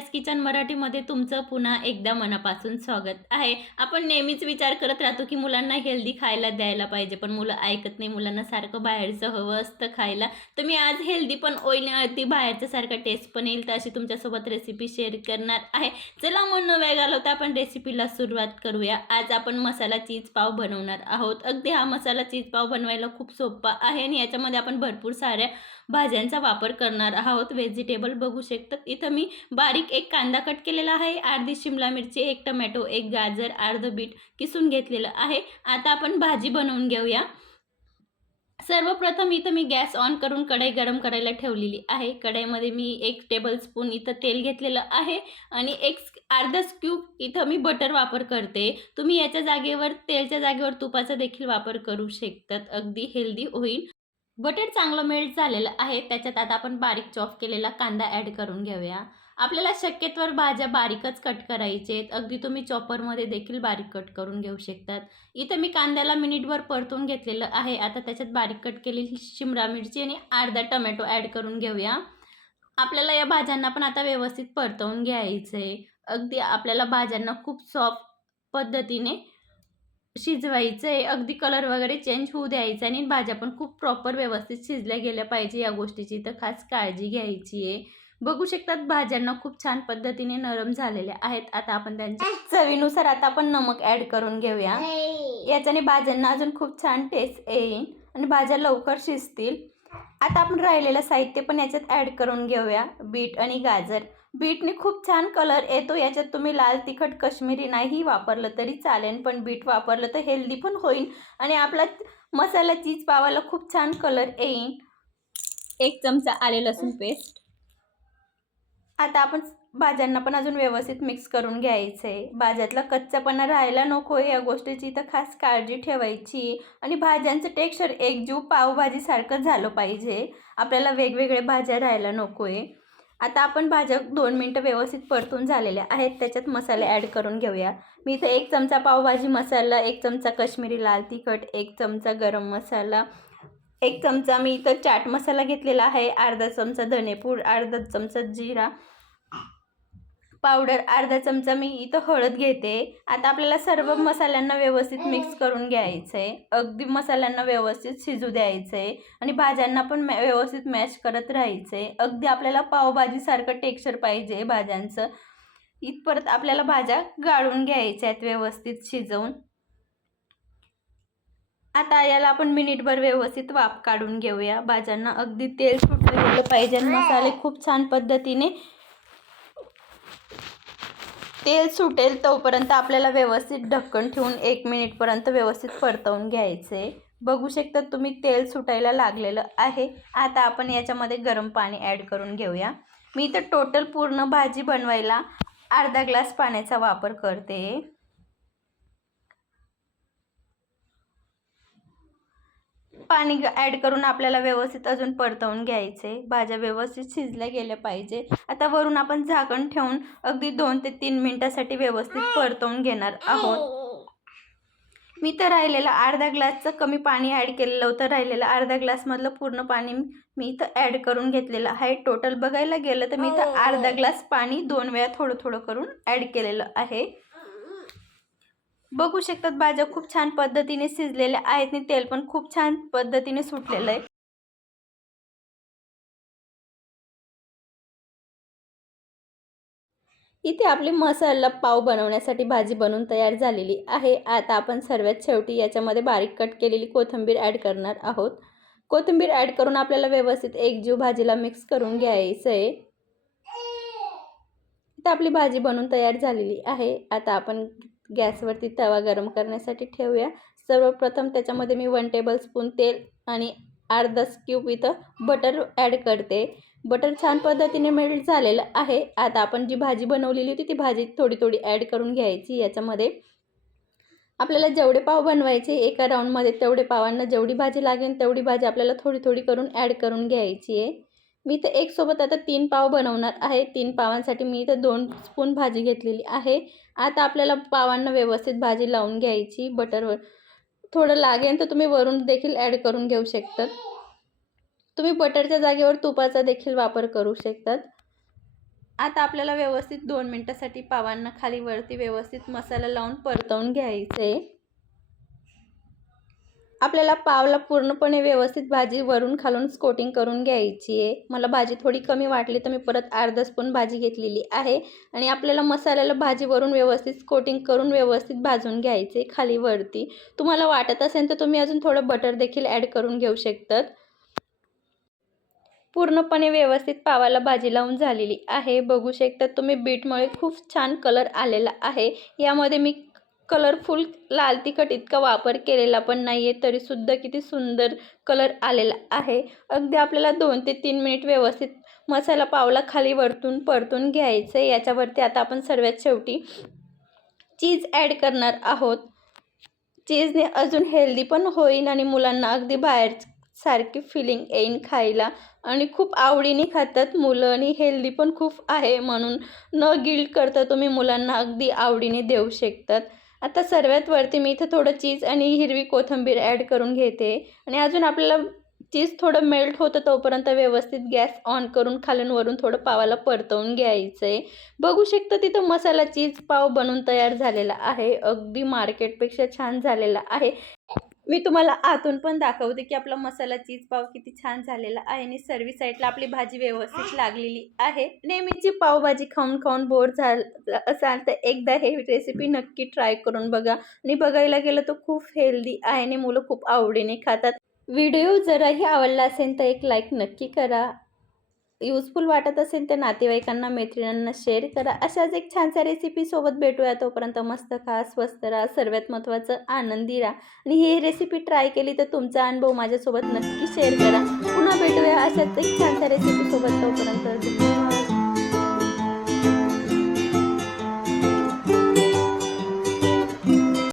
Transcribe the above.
Arya's kitchen मराठीमध्ये तुमचं पुन्हा एकदा मनापासून स्वागत आहे. आपण नेहमीच विचार करत राहतो की मुलांना हेल्दी खायला द्यायला पाहिजे, पण मुलं ऐकत नाही. मुलांना सारखं बाहेरचं हवं असतं खायला. तर मी आज हेल्दी पण होईल आणि अगदी बाहेरचं सारखं टेस्ट पण येईल, तर अशी तुमच्यासोबत रेसिपी शेअर करणार आहे. चला मग न वेळ घालवता आपण रेसिपीला सुरुवात करूया. आज आपण मसाला चीज पाव बनवणार आहोत. अगदी हा मसाला चीज पाव बनवायला खूप सोपा आहे आणि याच्यामध्ये आपण भरपूर साऱ्या भाज्यांचा वापर करणार आहोत. व्हेजिटेबल बघू शकतात. इथं मी बारीक एक कांदा कट केलेला आहे, अर्धी शिमला मिरची, एक टोमॅटो, एक गाजर, अर्धं बीट किसून घेतलेलं आहे. आता आपण भाजी बनवून घेऊया. सर्वप्रथम इथं मी गॅस ऑन करून कढई गरम करायला ठेवलेली आहे. कढईमध्ये मी 1 टेबलस्पून इथं तेल घेतलेलं आहे आणि अर्धा स्कूप इथं मी बटर वापर करते. तुम्ही याच्या जागेवर तेलच्या जागेवर तुपाचा देखील वापर करू शकतात. अगदी हेल्दी होईल. बटर चांगलं मेल्ट झालेलं आहे. त्याच्यात आता आपण बारीक चॉप केलेला कांदा ॲड करून घेऊया. आपल्याला शक्यतोवर भाज्या बारीकच कट करायचे आहेत. अगदी तुम्ही चॉपरमध्ये देखील बारीक कट करून घेऊ शकतात. इथं मी कांद्याला मिनिटभर परतून घेतलेलं आहे. आता त्याच्यात बारीक कट केलेली शिमला मिरची आणि अर्धा टोमॅटो ॲड करून घेऊया. आपल्याला या भाज्यांना पण आता व्यवस्थित परतवून घ्यायचं आहे. अगदी आपल्याला भाज्यांना खूप सॉफ्ट पद्धतीने शिजवायचं आहे. अगदी कलर वगैरे चेंज होऊ द्यायचा आणि भाज्या पण खूप प्रॉपर व्यवस्थित शिजल्या गेल्या पाहिजे. या गोष्टीची तर खास काळजी घ्यायची आहे. बघू शकतात भाज्यांना खूप छान पद्धतीने नरम झालेल्या आहेत. आता आपण त्यांच्या चवीनुसार आता आपण नमक ॲड करून घेऊया. याच्याने भाज्यांना अजून खूप छान टेस्ट येईल आणि भाज्या लवकर शिजतील. आता आपण राहिलेलं साहित्य पण याच्यात ॲड करून घेऊया. बीट आणि गाजर. बीटने खूप छान कलर येतो. याच्यात तुम्ही लाल तिखट कश्मीरी नाही वापरलं तरी चालेल, पण बीट वापरलं तर हेल्दी पण होईल आणि आपला मसाला चीज पावाला खूप छान कलर येईल. 1 चमचा आले लसूण पेस्ट. आता आपण भाज्यांना पण अजून व्यवस्थित मिक्स करून घ्यायचं आहे. भाज्यातला कच्चापणा राहायला नको आहे. या गोष्टीची तर खास काळजी ठेवायची आणि भाज्यांचं टेक्स्चर एकजीव पावभाजीसारखं झालं पाहिजे. आपल्याला वेगवेगळ्या भाज्या राहायला नको आहे. आता आपण भाज्या 2 मिनटं व्यवस्थित परतून झालेल्या आहेत. त्याच्यात मसाले ॲड करून घेऊया. मी इथं 1 चमचा पावभाजी मसाला, 1 चमचा कश्मीरी लाल तिखट, 1 चमचा गरम मसाला, 1 चमचा मी इथं चाट मसाला घेतलेला आहे, अर्धा चमचा धनेपूड, अर्धा चमचा जिरा पावडर, अर्धा चमचा मी इथं हळद घेते. आता आपल्याला सर्व मसाल्यांना व्यवस्थित मिक्स करून घ्यायचं आहे. अगदी मसाल्यांना व्यवस्थित शिजू द्यायचं आहे आणि भाज्यांना पण व्यवस्थित मॅश करत राहायचं आहे. अगदी आपल्याला पावभाजीसारखं टेक्स्चर पाहिजे भाज्यांचं. इथपर्यंत आपल्याला भाज्या गाळून घ्यायच्या आहेत व्यवस्थित शिजवून. आता याला आपण मिनिटभर व्यवस्थित वाफ काढून घेऊया. भाज्यांना अगदी तेल सुटलं गेलं पाहिजे आणि मसाले खूप छान पद्धतीने तेल सुटेल तोपर्यंत आपल्याला व्यवस्थित ढक्कन ठेवून 1 मिनिटपर्यंत व्यवस्थित परतवून घ्यायचं आहे. बघू शकता तुम्ही तेल सुटायला लागलेलं आहे. आता आपण याच्यामध्ये गरम पाणी ॲड करून घेऊया. मी इथं टोटल पूर्ण भाजी बनवायला अर्धा ग्लास पाण्याचा वापर करते. पाणी ॲड करून आपल्याला व्यवस्थित अजून परतवून घ्यायचे. भाज्या व्यवस्थित शिजल्या गेल्या पाहिजे. आता वरून आपण झाकण ठेवून अगदी 2 ते 3 मिनिटासाठी व्यवस्थित परतवून घेणार आहोत. मी तर राहिलेलं अर्धा ग्लासचं कमी पाणी ॲड केलेलं होतं. राहिलेलं अर्धा ग्लासमधलं पूर्ण पाणी मी इथं ॲड करून घेतलेलं आहे. टोटल बघायला गेलं तर मी इथं अर्धा ग्लास पाणी 2 वेळा थोडं थोडं करून ॲड केलेलं आहे. बघू शकतात भाज्या खूप छान पद्धतीने शिजलेल्या आहेत आणि तेल पण खूप छान पद्धतीने सुटलेलं आहे. इथे आपली मसाला पाव बनवण्यासाठी भाजी बनवून तयार झालेली आहे. आता आपण सर्वात शेवटी याच्यामध्ये बारीक कट केलेली कोथिंबीर ॲड करणार आहोत. कोथिंबीर ॲड करून आपल्याला व्यवस्थित एकजीव भाजीला मिक्स करून घ्यायचं आहे. इथं आपली भाजी बनवून तयार झालेली आहे. आता आपण गॅसवरती तवा गरम करण्यासाठी ठेवूया. सर्वप्रथम त्याच्यामध्ये मी 1 टेबलस्पून तेल आणि अर्धा स्कूप इथं बटर ॲड करते. बटर छान पद्धतीने मेल्ट झालेलं आहे. आता आपण जी भाजी बनवलेली होती ती भाजी थोडी थोडी ॲड करून घ्यायची. याच्यामध्ये आपल्याला जेवढे पाव बनवायचे एका राऊंडमध्ये तेवढे पावांना जेवढी भाजी लागेल तेवढी भाजी आपल्याला थोडी थोडी करून ॲड करून घ्यायची आहे. मी इथं एक सोबत आता 3 पाव बनवणार आहे. 3 पावांसाठी मी इथं 2 स्पून भाजी घेतलेली आहे. आता आपल्याला पावांना व्यवस्थित भाजी लावून घ्यायची. बटरवर थोडं लागेल तर तुम्ही वरून देखील ॲड करून घेऊ शकतात. तुम्ही बटरच्या जागेवर तुपाचा देखील वापर करू शकतात. आता आपल्याला व्यवस्थित 2 मिनिटासाठी पावांना खाली वरती व्यवस्थित मसाला लावून परतवून घ्यायचे. आपल्याला पावला पूर्णपणे व्यवस्थित भाजी वरून खालून कोटिंग करून घ्यायची आहे. मला भाजी थोडी कमी वाटली तर मी परत अर्धा स्पून भाजी घेतलेली आहे. आणि आपल्याला मसाल्याला भाजी वरून व्यवस्थित कोटिंग करून व्यवस्थित भाजून घ्यायचे खाली वरती. तुम्हाला वाटत असेल तर तुम्ही अजून थोडं बटर देखील ॲड करून घेऊ शकतात. पूर्णपणे व्यवस्थित पावाला भाजी लावून झालेली आहे. बघू शकता तुम्ही बीटमुळे खूप छान कलर आलेला आहे. यामध्ये मी कलरफुल लाल तिखट इतका वापर केलेला पण नाही आहे, तरीसुद्धा किती सुंदर कलर आलेला आहे. अगदी आपल्याला 2 ते 3 मिनिट व्यवस्थित मसाला पावला खाली वरतून परतून घ्यायचं आहे. याच्यावरती आता आपण सर्वात शेवटी चीज ॲड करणार आहोत. चीजने अजून हेल्दी पण होईल आणि मुलांना अगदी बाहेर सारखी फिलिंग येईन खायला आणि खूप आवडीने खातात मुलं आणि हेल्दी पण खूप आहे, म्हणून न गिल्ट करता तुम्ही मुलांना अगदी आवडीने देऊ शकतात. आता सर्वात वरती मी इथं थोडं चीज आणि हिरवी कोथिंबीर ॲड करून घेते आणि अजून आपल्याला चीज थोडं मेल्ट होतं तोपर्यंत व्यवस्थित गॅस ऑन करून खालून वरून थोडं पावाला परतवून घ्यायचं आहे. बघू शकता तिथं मसाला चीज पाव बनून तयार झालेला आहे. अगदी मार्केटपेक्षा छान झालेला आहे. मी तुम्हाला आतून पण दाखवते की आपला मसाला चीज पाव किती छान झालेला आहे आणि सर्व साईडला आपली भाजी व्यवस्थित लागलेली आहे. नेहमीची पावभाजी खाऊन खाऊन बोर झालं असाल तर एकदा हे रेसिपी नक्की ट्राय करून बघा. आणि बघायला गेलं तर खूप हेल्दी आहे आणि मुलं खूप आवडीने खातात. व्हिडिओ जराही आवडला असेल तर एक लाईक नक्की करा. यूजफुल वाटत असेल तर नातेवाईकांना मैत्रिणींना शेअर करा. अशाच एक छानशा रेसिपीसोबत भेटूया. तोपर्यंत मस्त खा, स्वस्त राहा, सर्वात महत्त्वाचं आनंदी राहा. आणि ही रेसिपी ट्राय केली तर तुमचा अनुभव माझ्यासोबत नक्की शेअर करा. पुन्हा भेटूया अशाच एक छानशा रेसिपीसोबत. तोपर्यंत